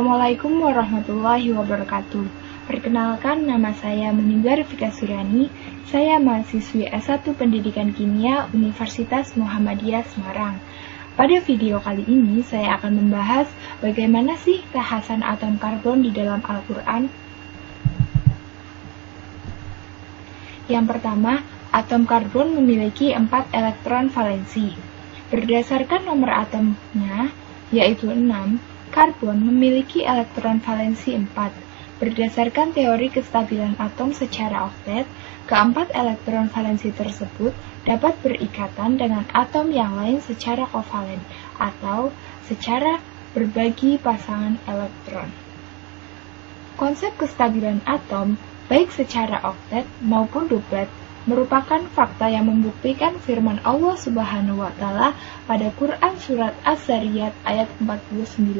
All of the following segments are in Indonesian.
Assalamualaikum warahmatullahi wabarakatuh. Perkenalkan, nama saya Munizar Fika Surani. Saya mahasiswi S1 Pendidikan Kimia Universitas Muhammadiyah Semarang. Pada video kali ini, saya akan membahas bagaimana sih kekhasan atom karbon di dalam Al-Quran. Yang pertama, atom karbon memiliki 4 elektron valensi. Berdasarkan nomor atomnya, yaitu 6, karbon memiliki elektron valensi 4. Berdasarkan teori kestabilan atom secara oktet, keempat elektron valensi tersebut dapat berikatan dengan atom yang lain secara kovalen atau secara berbagi pasangan elektron. Konsep kestabilan atom, baik secara oktet maupun duplet, merupakan fakta yang membuktikan firman Allah Subhanahu wa Ta'ala pada Quran Surat Az-Zariyat ayat 49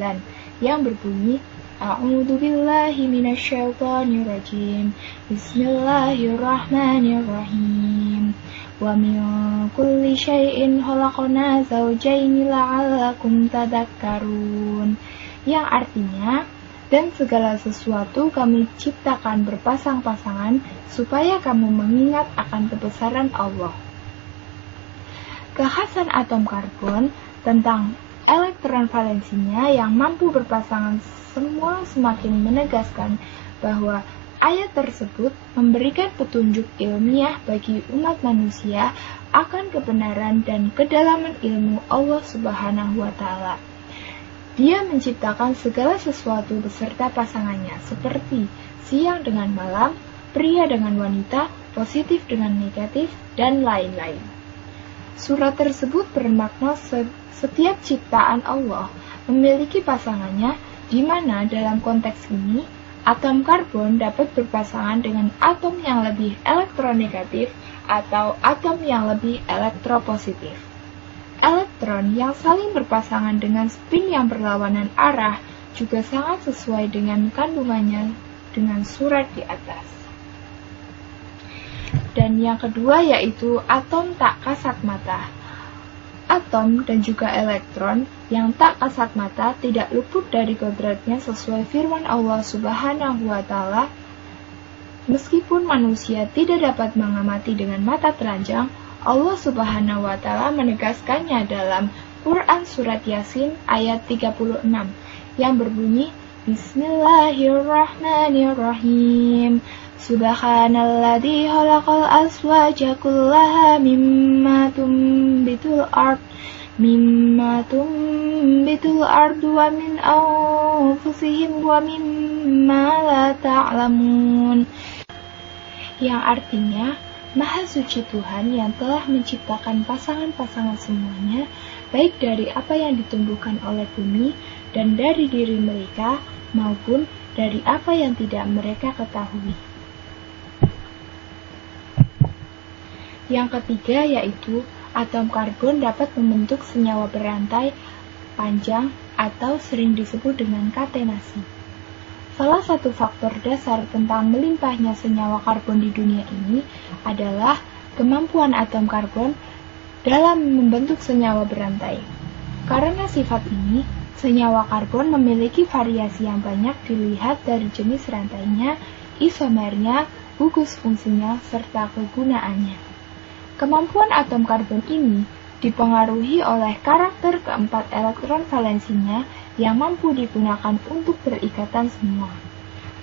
yang berbunyi, A'udzu billahi minasyaitonir rajim. Bismillahirrahmanirrahim. Wa min kulli syai'in khalaqna zawjayn la'allakum tadhakkarun. Yang artinya, dan segala sesuatu kami ciptakan berpasang-pasangan supaya kamu mengingat akan kebesaran Allah. Kekhasan atom karbon tentang elektron valensinya yang mampu berpasangan semua semakin menegaskan bahwa ayat tersebut memberikan petunjuk ilmiah bagi umat manusia akan kebenaran dan kedalaman ilmu Allah Subhanahu wa Ta'ala. Dia menciptakan segala sesuatu beserta pasangannya, seperti siang dengan malam, pria dengan wanita, positif dengan negatif, dan lain-lain. Surat tersebut bermakna setiap ciptaan Allah memiliki pasangannya, di mana dalam konteks ini, atom karbon dapat berpasangan dengan atom yang lebih elektronegatif atau atom yang lebih elektropositif. Elektron yang saling berpasangan dengan spin yang berlawanan arah juga sangat sesuai dengan kandungannya dengan surat di atas. Dan yang kedua yaitu atom tak kasat mata. Atom dan juga elektron yang tak kasat mata tidak luput dari kodratnya sesuai firman Allah Subhanahu wa Ta'ala. Meskipun manusia tidak dapat mengamati dengan mata telanjang, Allah Subhanahu wa Ta'ala menegaskannya dalam Quran Surat Yasin ayat 36 yang berbunyi, Bismillahirrahmanirrahim. Subhanalladzi khalaqal azwaja kullaha mimma tumbitul ardu wa min anfusihim wa mimma la ta'lamun. Yang artinya, Maha Suci Tuhan yang telah menciptakan pasangan-pasangan semuanya, baik dari apa yang ditumbuhkan oleh bumi dan dari diri mereka, maupun dari apa yang tidak mereka ketahui. Yang ketiga yaitu, atom karbon dapat membentuk senyawa berantai panjang atau sering disebut dengan katenasi. Salah satu faktor dasar tentang melimpahnya senyawa karbon di dunia ini adalah kemampuan atom karbon dalam membentuk senyawa berantai. Karena sifat ini, senyawa karbon memiliki variasi yang banyak dilihat dari jenis rantainya, isomernya, gugus fungsinya, serta kegunaannya. Kemampuan atom karbon ini dipengaruhi oleh karakter keempat elektron valensinya yang mampu digunakan untuk berikatan semua.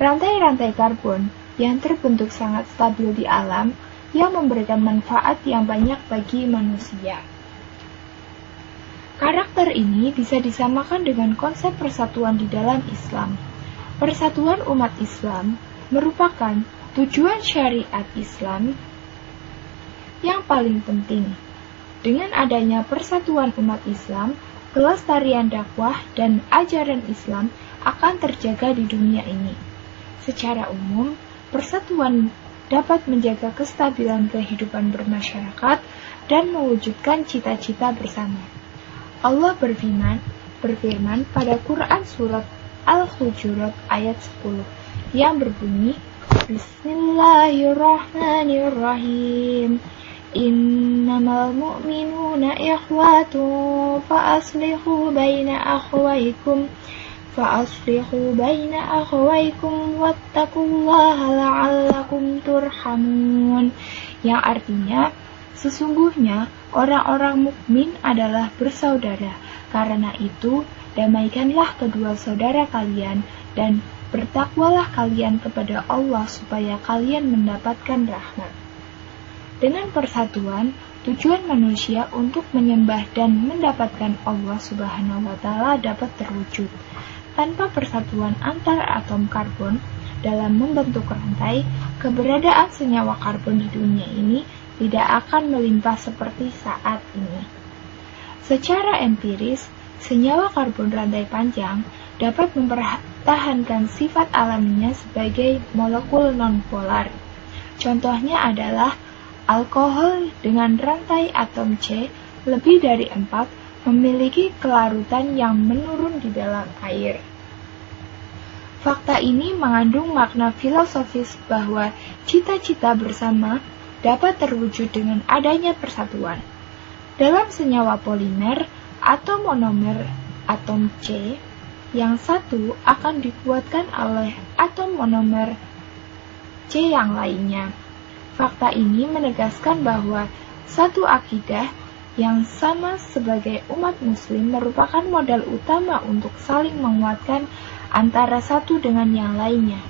Rantai-rantai karbon yang terbentuk sangat stabil di alam yang memberikan manfaat yang banyak bagi manusia. Karakter ini bisa disamakan dengan konsep persatuan di dalam Islam. Persatuan umat Islam merupakan tujuan syariat Islam yang paling penting. Dengan adanya persatuan umat Islam, kelestarian dakwah dan ajaran Islam akan terjaga di dunia ini. Secara umum, persatuan dapat menjaga kestabilan kehidupan bermasyarakat dan mewujudkan cita-cita bersama. Allah berfirman pada Quran Surat Al-Hujurat ayat 10 yang berbunyi, Bismillahirrahmanirrahim. Innamal mu'minuna ikhwatun fa aslihu baina akhwaykum فأصلحوا بين أخويكم واتقوا الله لعلكم ترحمون, yang artinya sesungguhnya orang-orang mukmin adalah bersaudara, karena itu damaikanlah kedua saudara kalian dan bertakwalah kalian kepada Allah supaya kalian mendapatkan rahmat. Dengan persatuan, tujuan manusia untuk menyembah dan mendapatkan Allah Subhanahu wa Ta'ala dapat terwujud. Tanpa persatuan antar atom karbon dalam membentuk rantai, keberadaan senyawa karbon di dunia ini tidak akan melimpah seperti saat ini. Secara empiris, senyawa karbon rantai panjang dapat mempertahankan sifat alaminya sebagai molekul nonpolar. Contohnya adalah alkohol dengan rantai atom C lebih dari 4 memiliki kelarutan yang menurun di dalam air. Fakta ini mengandung makna filosofis bahwa cita-cita bersama dapat terwujud dengan adanya persatuan. Dalam senyawa polimer, atom monomer atom C yang satu akan dikuatkan oleh atom monomer C yang lainnya. Fakta ini menegaskan bahwa satu akidah yang sama sebagai umat muslim merupakan modal utama untuk saling menguatkan antara satu dengan yang lainnya.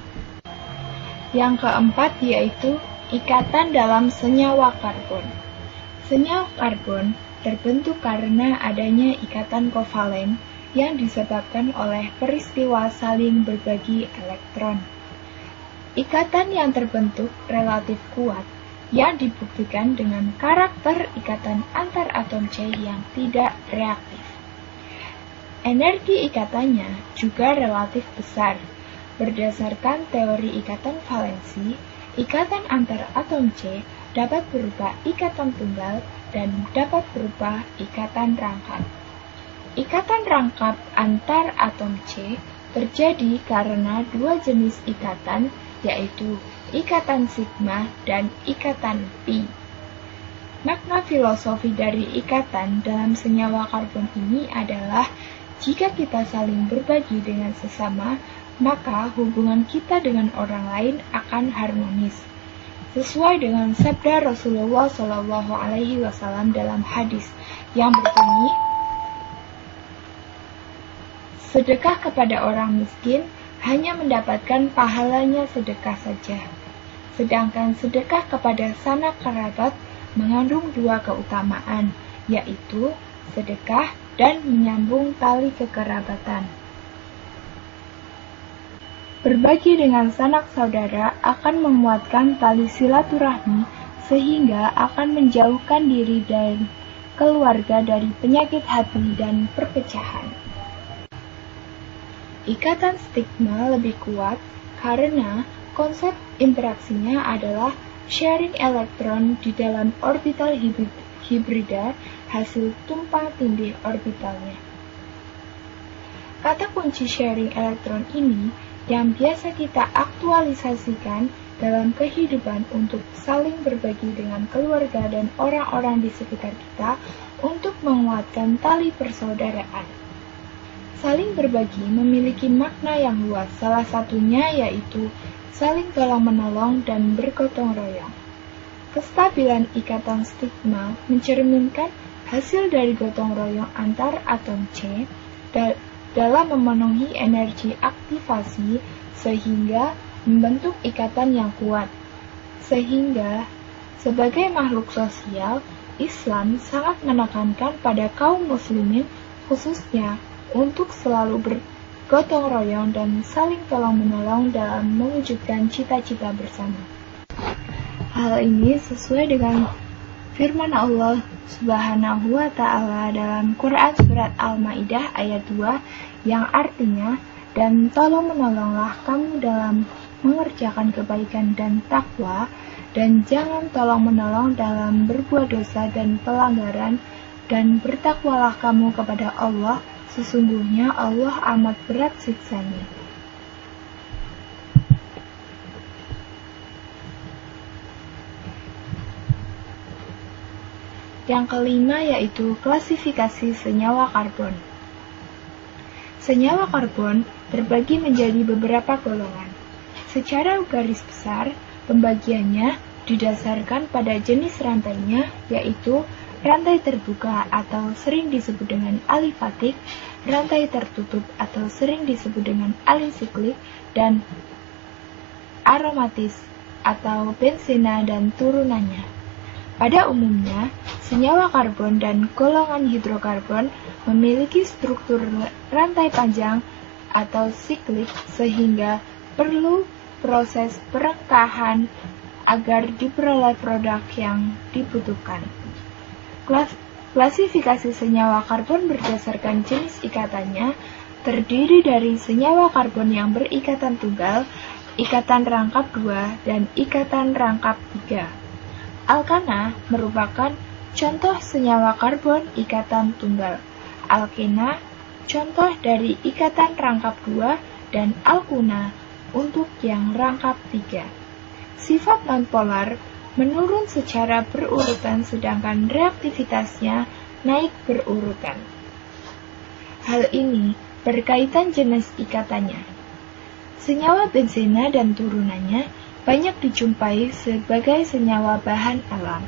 Yang keempat yaitu ikatan dalam senyawa karbon. Senyawa karbon terbentuk karena adanya ikatan kovalen yang disebabkan oleh peristiwa saling berbagi elektron. Ikatan yang terbentuk relatif kuat yang dibuktikan dengan karakter ikatan antar atom C yang tidak reaktif. Energi ikatannya juga relatif besar. Berdasarkan teori ikatan valensi, ikatan antar atom C dapat berupa ikatan tunggal dan dapat berupa ikatan rangkap. Ikatan rangkap antar atom C terjadi karena dua jenis ikatan, yaitu ikatan sigma dan ikatan pi. Makna filosofi dari ikatan dalam senyawa karbon ini adalah jika kita saling berbagi dengan sesama, maka hubungan kita dengan orang lain akan harmonis. Sesuai dengan sabda Rasulullah SAW dalam hadis yang berbunyi, sedekah kepada orang miskin hanya mendapatkan pahalanya sedekah saja. Sedangkan sedekah kepada sanak kerabat mengandung dua keutamaan, yaitu sedekah dan menyambung tali kekerabatan. Berbagi dengan sanak saudara akan menguatkan tali silaturahmi sehingga akan menjauhkan diri dan keluarga dari penyakit hati dan perpecahan. Ikatan stigma lebih kuat karena konsep interaksinya adalah sharing elektron di dalam orbital hibrida hasil tumpang tindih orbitalnya. Kata kunci sharing elektron ini yang biasa kita aktualisasikan dalam kehidupan untuk saling berbagi dengan keluarga dan orang-orang di sekitar kita untuk menguatkan tali persaudaraan. Saling berbagi memiliki makna yang luas, salah satunya yaitu saling tolong-menolong dan bergotong royong. Kestabilan ikatan stigma mencerminkan hasil dari gotong royong antar atom C dalam memenuhi energi aktivasi sehingga membentuk ikatan yang kuat. Sehingga, sebagai makhluk sosial, Islam sangat menekankan pada kaum muslimin khususnya untuk selalu bergotong royong dan saling tolong-menolong dalam mewujudkan cita-cita bersama. Hal ini sesuai dengan firman Allah Subhanahu wa Ta'ala dalam Quran Surat Al-Ma'idah ayat 2 yang artinya, dan tolong-menolonglah kamu dalam mengerjakan kebaikan dan takwa, dan jangan tolong-menolong dalam berbuat dosa dan pelanggaran, dan bertakwalah kamu kepada Allah, sesungguhnya Allah amat berat siksanya. Yang kelima yaitu klasifikasi senyawa karbon. Senyawa karbon terbagi menjadi beberapa golongan. Secara garis besar, pembagiannya didasarkan pada jenis rantainya, yaitu rantai terbuka atau sering disebut dengan alifatik, rantai tertutup atau sering disebut dengan alisiklik, dan aromatis atau benzena dan turunannya. Pada umumnya, senyawa karbon dan golongan hidrokarbon memiliki struktur rantai panjang atau siklik sehingga perlu proses perengkahan agar diperoleh produk yang dibutuhkan. Klasifikasi senyawa karbon berdasarkan jenis ikatannya terdiri dari senyawa karbon yang berikatan tunggal, ikatan rangkap 2, dan ikatan rangkap 3. Alkana merupakan contoh senyawa karbon ikatan tunggal. Alkena contoh dari ikatan rangkap 2 dan alkuna untuk yang rangkap 3. Sifat nonpolar menurun secara berurutan sedangkan reaktivitasnya naik berurutan. Hal ini berkaitan jenis ikatannya. Senyawa benzena dan turunannya banyak dijumpai sebagai senyawa bahan alam.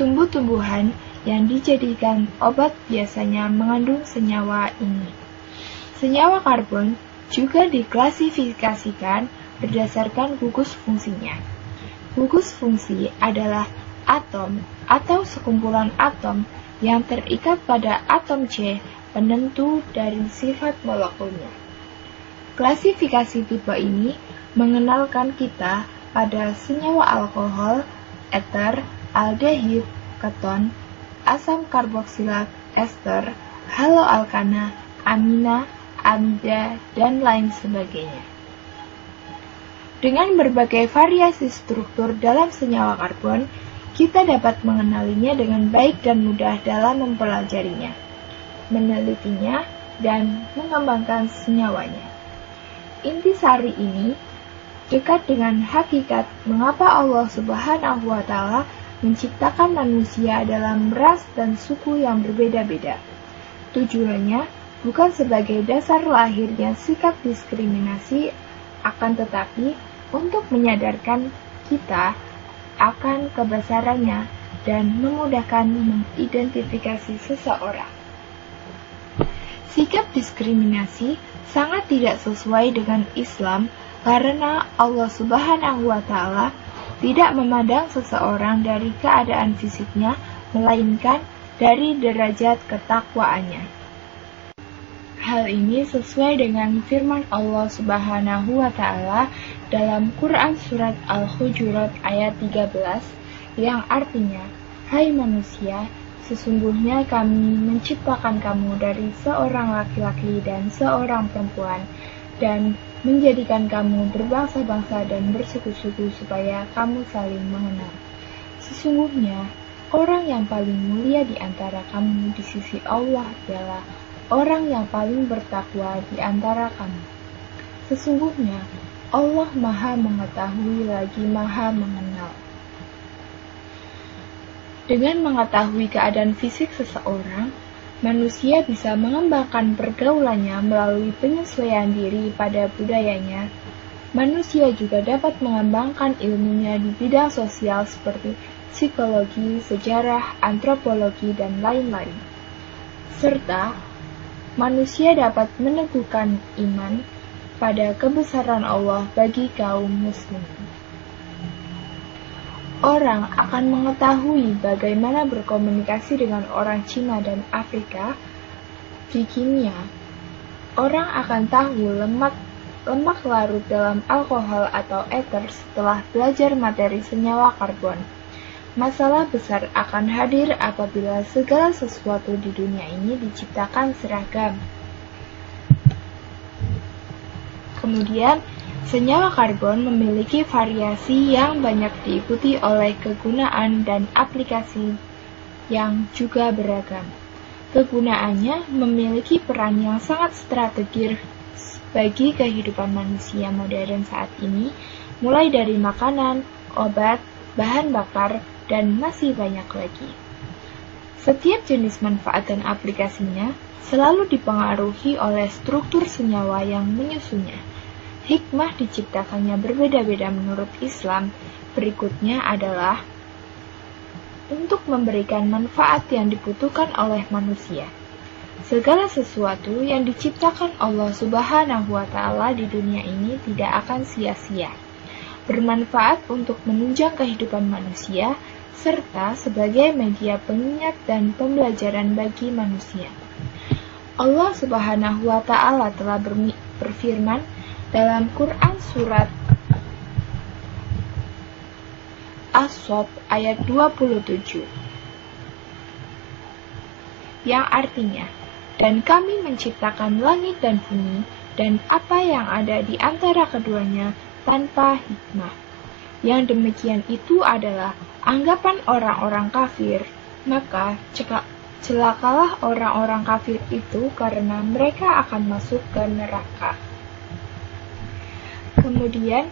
Tumbuh-tumbuhan yang dijadikan obat biasanya mengandung senyawa ini. Senyawa karbon juga diklasifikasikan berdasarkan gugus fungsinya. Gugus fungsi adalah atom atau sekumpulan atom yang terikat pada atom C, penentu dari sifat molekulnya. Klasifikasi tipe ini mengenalkan kita pada senyawa alkohol, eter, aldehid, keton, asam karboksilat, ester, haloalkana, amina, amida, dan lain sebagainya. Dengan berbagai variasi struktur dalam senyawa karbon, kita dapat mengenalinya dengan baik dan mudah dalam mempelajarinya, menelitinya, dan mengembangkan senyawanya. Intisari ini dekat dengan hakikat mengapa Allah Subhanahu wa Ta'ala menciptakan manusia dalam ras dan suku yang berbeda-beda. Tujuannya bukan sebagai dasar lahirnya sikap diskriminasi, akan tetapi untuk menyadarkan kita akan kebesarannya dan memudahkan mengidentifikasi seseorang. Sikap diskriminasi sangat tidak sesuai dengan Islam karena Allah Subhanahu wa Ta'ala tidak memandang seseorang dari keadaan fisiknya, melainkan dari derajat ketakwaannya. Hal ini sesuai dengan firman Allah Subhanahu wa Ta'ala dalam Quran Surat Al-Hujurat ayat 13 yang artinya, "Hai manusia, sesungguhnya kami menciptakan kamu dari seorang laki-laki dan seorang perempuan, dan menjadikan kamu berbangsa-bangsa dan bersuku-suku supaya kamu saling mengenal. Sesungguhnya, orang yang paling mulia di antara kamu di sisi Allah adalah orang yang paling bertakwa di antara kamu. Sesungguhnya, Allah Maha Mengetahui lagi Maha Mengenal." Dengan mengetahui keadaan fisik seseorang, manusia bisa mengembangkan pergaulannya melalui penyesuaian diri pada budayanya. Manusia juga dapat mengembangkan ilmunya di bidang sosial seperti psikologi, sejarah, antropologi, dan lain-lain. Serta, manusia dapat meneguhkan iman pada kebesaran Allah bagi kaum muslimin. Orang akan mengetahui bagaimana berkomunikasi dengan orang Cina dan Afrika di kimia. Orang akan tahu lemak larut dalam alkohol atau eter setelah belajar materi senyawa karbon. Masalah besar akan hadir apabila segala sesuatu di dunia ini diciptakan seragam. Kemudian, senyawa karbon memiliki variasi yang banyak diikuti oleh kegunaan dan aplikasi yang juga beragam. Kegunaannya memiliki peran yang sangat strategis bagi kehidupan manusia modern saat ini, mulai dari makanan, obat, bahan bakar, dan masih banyak lagi. Setiap jenis manfaat dan aplikasinya selalu dipengaruhi oleh struktur senyawa yang menyusunnya. Hikmah diciptakannya berbeda-beda menurut Islam. Berikutnya adalah untuk memberikan manfaat yang dibutuhkan oleh manusia. Segala sesuatu yang diciptakan Allah Subhanahu wa Ta'ala di dunia ini tidak akan sia-sia, bermanfaat untuk menunjang kehidupan manusia, serta sebagai media pengingat dan pembelajaran bagi manusia. Allah Subhanahu wa Ta'ala telah berfirman dalam Quran surat As-Saff ayat 27, yang artinya, dan kami menciptakan langit dan bumi dan apa yang ada di antara keduanya tanpa hikmah. Yang demikian itu adalah anggapan orang-orang kafir, maka celakalah orang-orang kafir itu karena mereka akan masuk ke neraka. Kemudian,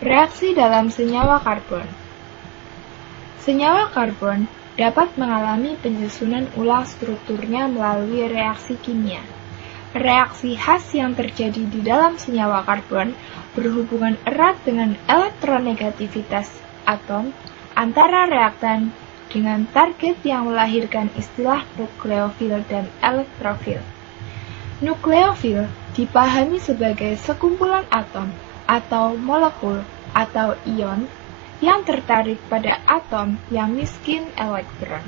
reaksi dalam senyawa karbon. Senyawa karbon dapat mengalami penyusunan ulang strukturnya melalui reaksi kimia. Reaksi khas yang terjadi di dalam senyawa karbon berhubungan erat dengan elektronegativitas atom antara reaktan dengan target yang melahirkan istilah nukleofil dan elektrofil. Nukleofil dipahami sebagai sekumpulan atom atau molekul atau ion yang tertarik pada atom yang miskin elektron.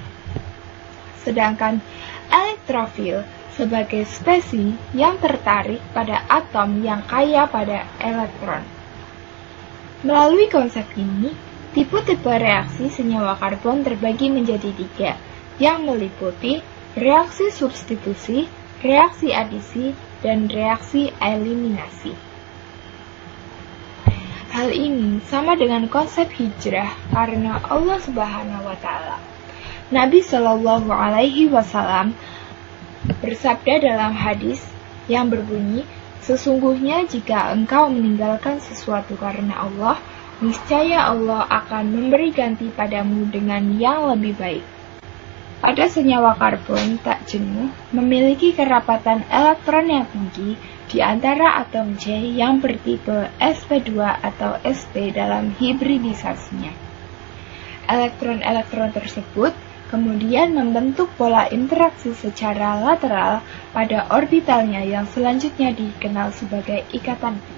Sedangkan elektrofil sebagai spesies yang tertarik pada atom yang kaya pada elektron. Melalui konsep ini, tipe-tipe reaksi senyawa karbon terbagi menjadi 3, yang meliputi reaksi substitusi, reaksi adisi, dan reaksi eliminasi. Hal ini sama dengan konsep hijrah karena Allah Subhanahu wa Ta'ala. Nabi Shallallahu Alaihi Wasallam bersabda dalam hadis yang berbunyi, sesungguhnya jika engkau meninggalkan sesuatu karena Allah, niscaya Allah akan memberi ganti padamu dengan yang lebih baik. Pada senyawa karbon tak jenuh memiliki kerapatan elektron yang tinggi di antara atom C yang bertipe sp2 atau sp dalam hibridisasinya. Elektron-elektron tersebut kemudian membentuk pola interaksi secara lateral pada orbitalnya yang selanjutnya dikenal sebagai ikatan pi.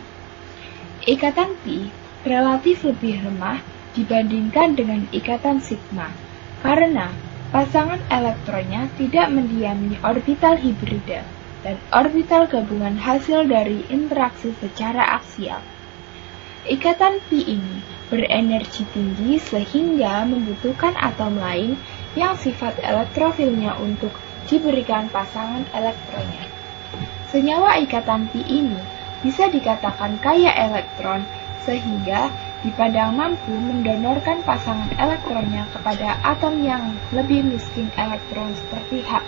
Ikatan pi relatif lebih lemah dibandingkan dengan ikatan sigma, karena pasangan elektronnya tidak mendiami orbital hibrida dan orbital gabungan hasil dari interaksi secara aksial. Ikatan pi ini berenergi tinggi sehingga membutuhkan atom lain yang sifat elektrofilnya untuk diberikan pasangan elektronnya. Senyawa ikatan pi ini bisa dikatakan kaya elektron sehingga dipandang mampu mendonorkan pasangan elektronnya kepada atom yang lebih miskin elektron seperti H+.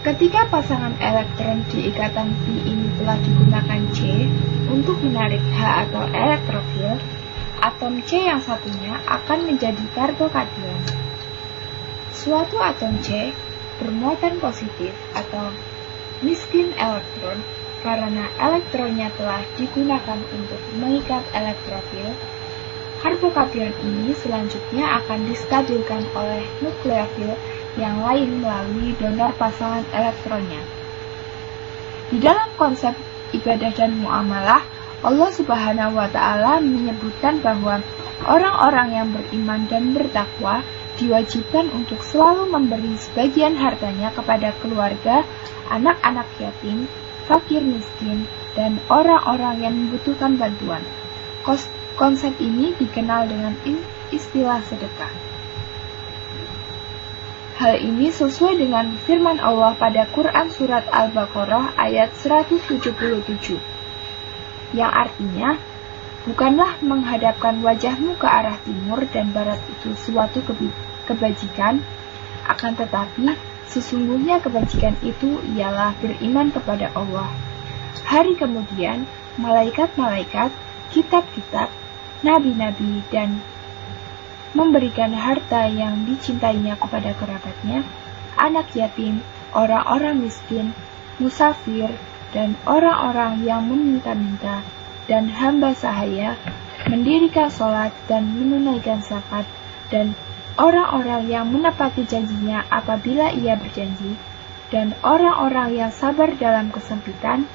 Ketika pasangan elektron di ikatan pi ini telah digunakan C untuk menarik H atau elektrofil, atom C yang satunya akan menjadi karbokation. Suatu atom C bermuatan positif atau miskin elektron karena elektronnya telah digunakan untuk mengikat elektrofil. Karbokation ini selanjutnya akan distabilkan oleh nukleofil yang lain melalui donor pasangan elektronnya. Di dalam konsep ibadah dan muamalah, Allah Subhanahu wa Ta'ala menyebutkan bahwa orang-orang yang beriman dan bertakwa diwajibkan untuk selalu memberi sebagian hartanya kepada keluarga, anak-anak yatim, fakir miskin, dan orang-orang yang membutuhkan bantuan. Konsep ini dikenal dengan istilah sedekah. Hal ini sesuai dengan firman Allah pada Quran Surat Al-Baqarah ayat 177, yang artinya, bukanlah menghadapkan wajahmu ke arah timur dan barat itu suatu kebajikan, akan tetapi sesungguhnya kebajikan itu ialah beriman kepada Allah. Hari kemudian, malaikat-malaikat, kitab-kitab, nabi-nabi, dan memberikan harta yang dicintainya kepada kerabatnya, anak yatim, orang-orang miskin, musafir, dan orang-orang yang meminta-minta, dan hamba sahaya, mendirikan sholat dan menunaikan zakat, dan orang-orang yang menepati janjinya apabila ia berjanji, dan orang-orang yang sabar dalam kesempitan,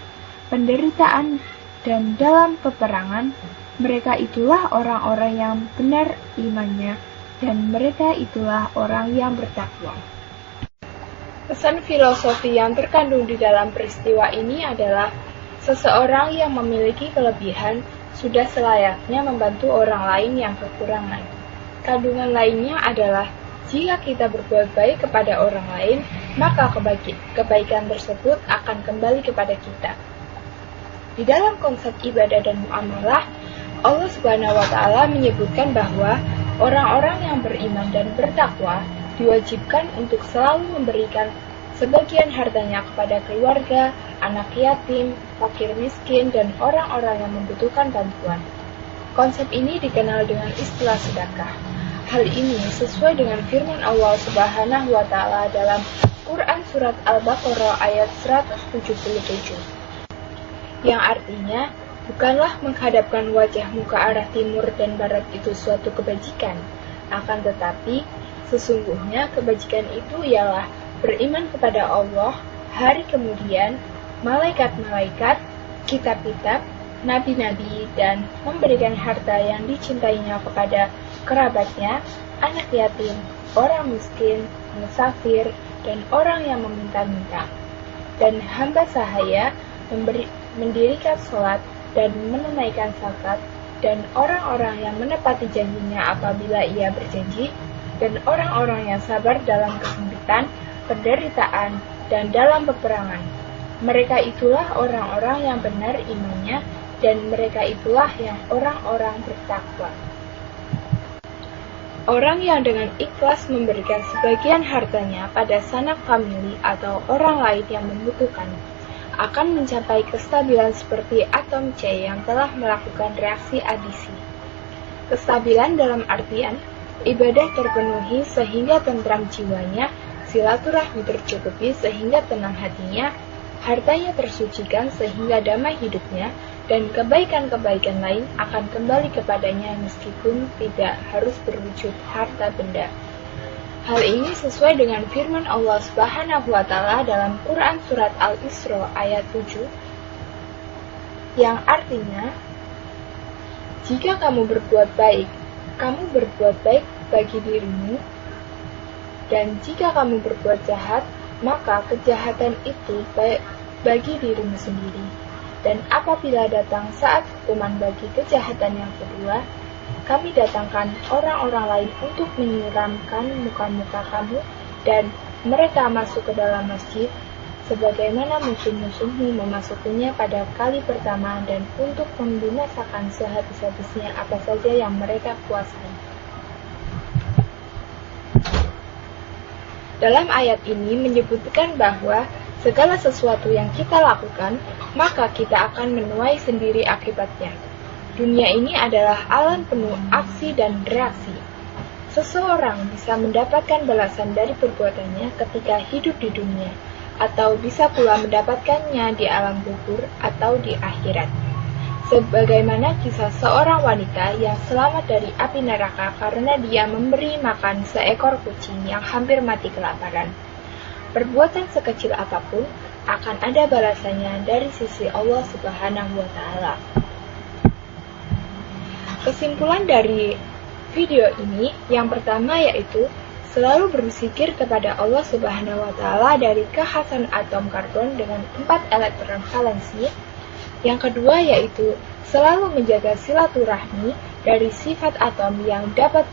penderitaan, dan dalam peperangan. Mereka itulah orang-orang yang benar imannya, dan mereka itulah orang yang bertakwa. Pesan filosofi yang terkandung di dalam peristiwa ini adalah seseorang yang memiliki kelebihan sudah selayaknya membantu orang lain yang kekurangan. Kandungan lainnya adalah jika kita berbuat baik kepada orang lain, maka kebaikan tersebut akan kembali kepada kita. Di dalam konsep ibadah dan muamalah, Allah Subhanahu wa Ta'ala menyebutkan bahwa orang-orang yang beriman dan bertakwa diwajibkan untuk selalu memberikan sebagian hartanya kepada keluarga, anak yatim, fakir miskin, dan orang-orang yang membutuhkan bantuan. Konsep ini dikenal dengan istilah sedekah. Hal ini sesuai dengan firman Allah Subhanahu wa Ta'ala dalam Quran Surat Al-Baqarah ayat 177, yang artinya, bukanlah menghadapkan wajahmu ke arah timur dan barat itu suatu kebajikan, akan tetapi sesungguhnya kebajikan itu ialah beriman kepada Allah, hari kemudian, malaikat-malaikat, kitab-kitab, nabi-nabi, dan memberikan harta yang dicintainya kepada kerabatnya, anak yatim, orang miskin, musafir, dan orang yang meminta-minta, dan hamba sahaya, mendirikan sholat dan menunaikan zakat, dan orang-orang yang menepati janjinya apabila ia berjanji, dan orang-orang yang sabar dalam kesempitan, penderitaan, dan dalam peperangan. Mereka itulah orang-orang yang benar imannya, dan mereka itulah yang orang-orang bertakwa. Orang yang dengan ikhlas memberikan sebagian hartanya pada sanak famili atau orang lain yang membutuhkan, akan mencapai kestabilan seperti atom C yang telah melakukan reaksi adisi. Kestabilan dalam artian, ibadah terpenuhi sehingga tentram jiwanya, silaturahmi tercukupi sehingga tenang hatinya, hartanya tersucikan sehingga damai hidupnya, dan kebaikan-kebaikan lain akan kembali kepadanya meskipun tidak harus berwujud harta benda. Hal ini sesuai dengan firman Allah Subhanahu wa Ta'ala dalam Quran Surat Al-Isra ayat 7, yang artinya, jika kamu berbuat baik bagi dirimu, dan jika kamu berbuat jahat, maka kejahatan itu bagi dirimu sendiri. Dan apabila datang saat hukuman bagi kejahatan yang kedua, kami datangkan orang-orang lain untuk menyiramkan muka-muka kamu, dan mereka masuk ke dalam masjid, sebagaimana musuh-musuhmu memasukinya pada kali pertama, dan untuk membinasakan sehabis-habisnya apa saja yang mereka kuasai. Dalam ayat ini menyebutkan bahwa segala sesuatu yang kita lakukan, maka kita akan menuai sendiri akibatnya. Dunia ini adalah alam penuh aksi dan reaksi. Seseorang bisa mendapatkan balasan dari perbuatannya ketika hidup di dunia, atau bisa pula mendapatkannya di alam kubur atau di akhirat. Sebagaimana kisah seorang wanita yang selamat dari api neraka karena dia memberi makan seekor kucing yang hampir mati kelaparan. Perbuatan sekecil apapun akan ada balasannya dari sisi Allah Subhanahu wa Ta'ala. Kesimpulan dari video ini yang pertama yaitu selalu berzikir kepada Allah Subhanahu wa Ta'ala dari kekhasan atom karbon dengan 4 elektron valensi. Yang kedua yaitu selalu menjaga silaturahmi dari sifat atom yang dapat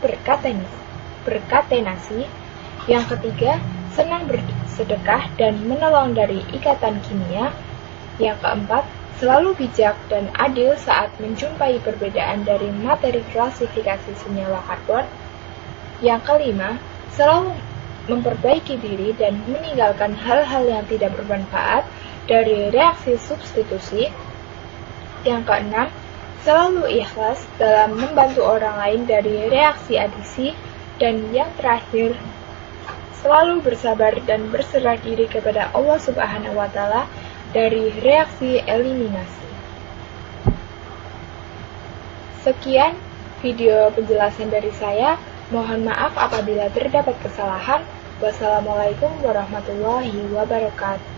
berkatenasi. Yang ketiga, senang bersedekah dan menolong dari ikatan kimia. Yang keempat, selalu bijak dan adil saat menjumpai perbedaan dari materi klasifikasi senyawa karbon. Yang kelima, selalu memperbaiki diri dan meninggalkan hal-hal yang tidak bermanfaat dari reaksi substitusi. Yang keenam, selalu ikhlas dalam membantu orang lain dari reaksi adiksi, dan yang terakhir, selalu bersabar dan berserah diri kepada Allah Subhanahu wa Ta'ala dari reaksi eliminasi. Sekian video penjelasan dari saya. Mohon maaf apabila terdapat kesalahan. Wassalamualaikum warahmatullahi wabarakatuh.